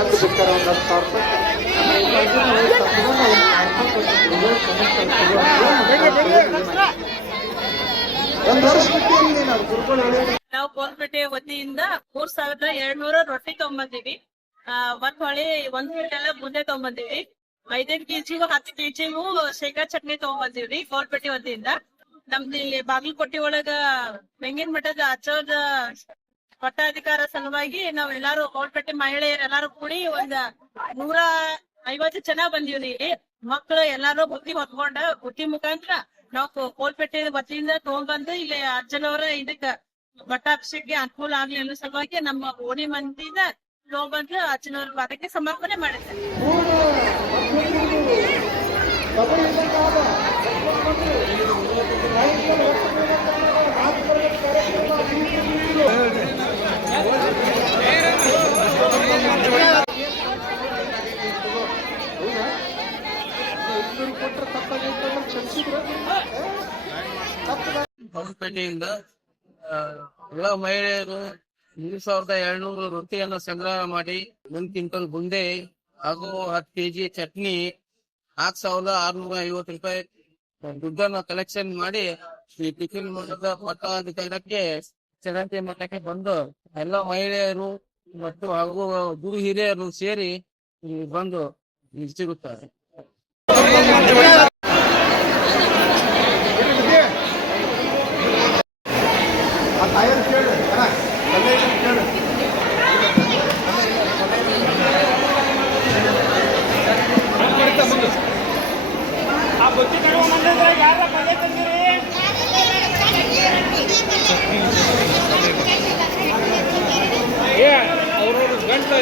ಎಂದು ಬಿಡ್ತಾರೆ ಒಂದು 10,000 ನಾವು ಕೋಲ್ಪೇಟೆ ವತಿಯಿಂದ 3,200 ರೊಟ್ಟಿ ತಗೊಂಬಂದಿವಿ. ಒಂದ್ ಹೊಳಿ 1 ಕ್ವಿಂಟಲ್ ಬುಂದೆ ತಗೊಂಬಂದಿವಿ. 5 ಕೆಜಿಗೂ 10 ಕೆಜಿಗೂ ಶೇಂಗಾ ಚಟ್ನಿ ತಗೊಂಬಂದಿವ್ರಿ ಕೋಲ್ಪೇಟೆ ವತಿಯಿಂದ. ನಮ್ದು ಇಲ್ಲಿ ಬಾಗಲಕೋಟೆ ಒಳಗ ಬೆಂಗಿನ ಮಠದ ಆಚಾರ್ಯ ಪಟ್ಟಾಧಿಕಾರ ಸಲುವಾಗಿ ನಾವೆಲ್ಲಾರು ಕೋಲ್ಪೇಟೆ ಮಹಿಳೆಯರೆಲ್ಲಾರು ಕೂಡಿ ಒಂದ್ 150 ಜನ ಬಂದಿವ್ರಿ. ಮಕ್ಕಳು ಎಲ್ಲಾರು ಬುತ್ತಿ ಹೊತ್ಕೊಂಡ ಬುತ್ತಿ ಮುಖಾಂತರ ನಾವು ಕೋಲ್ಪೇಟೆ ವತಿಯಿಂದ ತಗೊಂಡ್ಬಂದು ಇಲ್ಲಿ ಅಜ್ಜನವರ ಇದಕ್ಕ ಪಟ್ಟಾಭಿಷೇಕಕ್ಕೆ ಅನುಕೂಲ ಆಗ್ಲಿ ಅನ್ನೋ ಸಲುವಾಗಿ ನಮ್ಮ ಓಣಿ ಮಂದಿಯಿಂದ ತಗೊಂಡ್ಬಂದು ಅಜ್ಜನವ್ರ ಪಾದಕ್ಕೆ ಸಮರ್ಪಣೆ ಮಾಡಿದ್ದಾರೆ. ಹೊಸಪೇಟೆಯಿಂದ ಎಲ್ಲ ಮಹಿಳೆಯರು 3,200 ರೊಟ್ಟಿಯನ್ನು ಸಂಗ್ರಹ ಮಾಡಿ 1 ಕ್ವಿಂಟಲ್ ಬುಂದೆ ಹಾಗೂ 10 ಕೆಜಿ ಚಟ್ನಿ 4,650 ರೂಪಾಯಿ ದುಡ್ಡನ್ನು ಕಲೆಕ್ಷನ್ ಮಾಡಿ ಈ ಟಿಫಿನ್ ಮಠದ ಪಟ್ಟಾಧಿಕಾರಕ್ಕೆ ಚರಂತಿ ಮಠಕ್ಕೆ ಬಂದು ಎಲ್ಲ ಮಹಿಳೆಯರು ಮತ್ತು ಹಾಗೂ ಗುರು ಹಿರಿಯರು ಸೇರಿ ಬಂದು ಸಿಗುತ್ತಾರೆ. ಅವರು ಗಂಟು